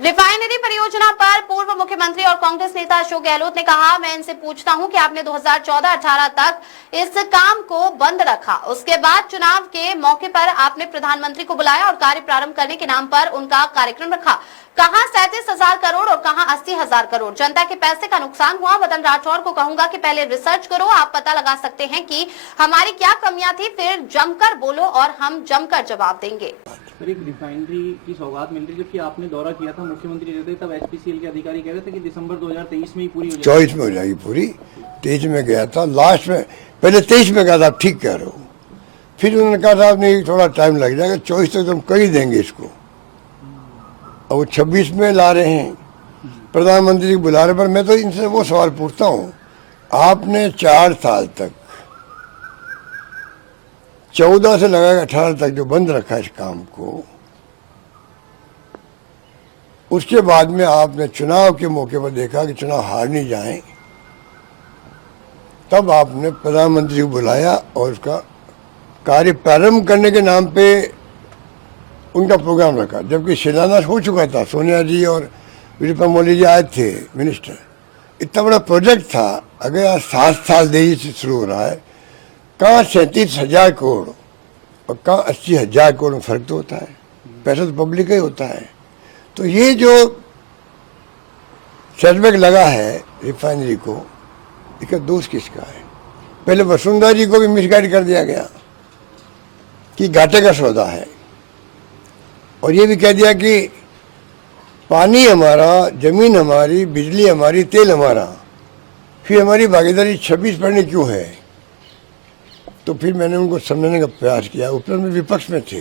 Refinery परियोजना पर पूर्व मुख्यमंत्री और कांग्रेस नेता अशोक गहलोत ने कहा, मैं इनसे पूछता हूं कि आपने 2014-18 तक इस काम को बंद रखा, उसके बाद चुनाव के मौके पर आपने प्रधानमंत्री को बुलाया और कार्य प्रारंभ करने के नाम पर उनका कार्यक्रम रखा। कहां 37,000 करोड़ और कहां 80,000 करोड़ जनता के पैसे का नुकसान हुआ। मदन राठौर को कहूंगा कि पहले रिसर्च करो, आप पता लगा सकते हैं कि हमारी क्या कमियां थी, फिर जमकर बोलो और हम जमकर जवाब देंगे। सर, एक रिफाइनरी की सौगात मिल रही, जबकि आपने दौरा किया था, मुख्यमंत्री रहते तब एचपीसीएल के अधिकारी कह रहे थे कि दिसंबर 2023 में ही पूरी हो जाएगी। 24 में हो जाएगी पूरी। 23 में गया था लास्ट में, पहले 23 में कहा था आप ठीक कह रहे हो, फिर उन्होंने कहा था नहीं थोड़ा टाइम लग जाएगा, 24 तक हम कर ही देंगे इसको। और वो 26 में ला रहे हैं प्रधानमंत्री के बुलाने पर। मैं तो इनसे वो सवाल पूछता हूँ, आपने 4 साल तक 14 से लगा 18 तक जो बंद रखा इस काम को, उसके बाद में आपने चुनाव के मौके पर देखा कि चुनाव हार नहीं जाए, तब आपने प्रधानमंत्री को बुलाया और उसका कार्य प्रारंभ करने के नाम पे उनका प्रोग्राम रखा, जबकि शिलान्यास हो चुका था। सोनिया जी और वीरप्पा मोदी जी आए थे मिनिस्टर। इतना बड़ा प्रोजेक्ट था, अगर आज 7 साल देरी से शुरू हो रहा है, कहाँ 37,000 करोड़ और कहाँ 80,000 करोड़ में फर्क तो होता है, पैसा तो पब्लिक का ही होता है। तो ये जो सेटबैक लगा है रिफाइनरी को, इसका दोष किसका है? पहले वसुंधरा जी को भी मिसगाइड कर दिया गया कि घाटे का सौदा है, और ये भी कह दिया कि पानी हमारा, जमीन हमारी, बिजली हमारी, तेल हमारा, फिर हमारी भागीदारी 26% क्यों है? तो फिर मैंने उनको समझने का प्रयास किया, ऊपर में विपक्ष में थे,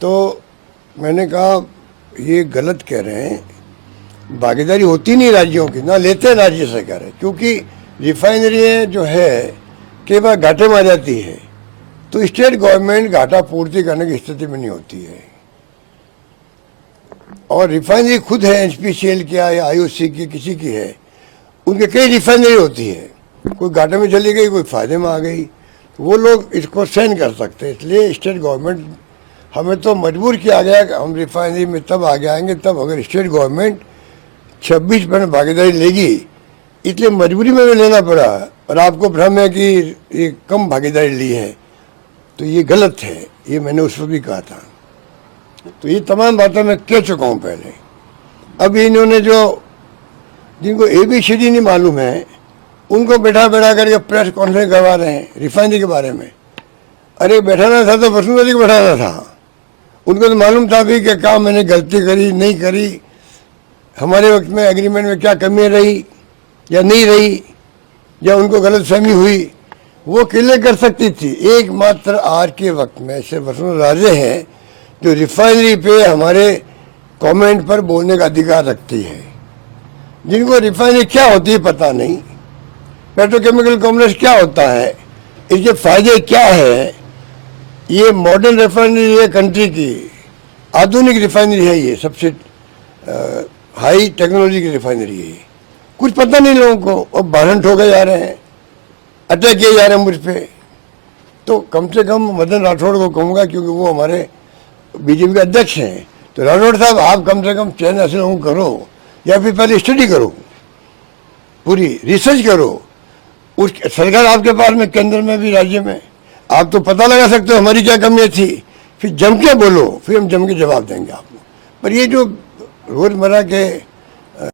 तो मैंने कहा ये गलत कह रहे हैं, भागीदारी होती नहीं राज्यों की, ना लेते राज्य सरकार है, क्योंकि रिफाइनरी जो है कई बार घाटे में आ जाती है, तो स्टेट गवर्नमेंट घाटा पूर्ति करने की स्थिति में नहीं होती है। और रिफाइनरी खुद है, एचपीसीएल की या आईओसी की, किसी की है, उनके कई रिफाइनरी होती है, कोई घाटे में चली गई, कोई फायदे में आ गई, तो वो लोग इसको सहन कर सकते हैं। इसलिए स्टेट गवर्नमेंट, हमें तो मजबूर किया गया कि हम रिफाइनरी में तब आगे आएंगे तब अगर स्टेट गवर्नमेंट 26% भागीदारी लेगी, इसलिए मजबूरी में भी लेना पड़ा। और आपको भ्रम है कि ये कम भागीदारी ली है, तो ये गलत है, ये मैंने उस वक्त भी कहा था। तो ये तमाम बातें मैं कह चुका हूँ पहले। अब इन्होंने जो जिनको ABCD नहीं मालूम है, उनको बैठा करके प्रेस कॉन्फ्रेंस करवा रहे हैं रिफाइनरी के बारे में। अरे बैठाना था तो वसुंधरा जी को बैठाना था, उनको तो मालूम था भी कि काम मैंने गलती करी नहीं करी, हमारे वक्त में एग्रीमेंट में क्या कमी रही या नहीं रही, या उनको गलतफहमी हुई, वो क्लियर कर सकती थी। एकमात्र आज के वक्त में सिर्फ वसुंधरा राजे हैं जो रिफाइनरी पे हमारे कमेंट पर बोलने का अधिकार रखती है, जिनको रिफाइनरी क्या होती है पता नहीं, पेट्रोकेमिकल कॉम्प्लेक्स क्या होता है, इसके फायदे क्या है। ये मॉडर्न रिफाइनरी है, कंट्री की आधुनिक रिफाइनरी है, ये सबसे हाई टेक्नोलॉजी की रिफाइनरी है। कुछ पता नहीं लोगों को, और भाषण ठोके जा रहे हैं, अटैक किए जा रहे हैं मुझ पर। तो कम से कम मदन राठौड़ को कहूँगा, क्योंकि वो हमारे बीजेपी के अध्यक्ष हैं, तो राठौड़ साहब आप कम से कम चयन ऐसे लोगों को करो, या फिर पहले स्टडी करो, पूरी रिसर्च करो। उस सरकार आपके पास में, केंद्र में भी राज्य में, आप तो पता लगा सकते हो हमारी क्या कमियाँ थी, फिर जम के बोलो, फिर हम जम के जवाब देंगे आपको। पर ये जो रोजमर्रा के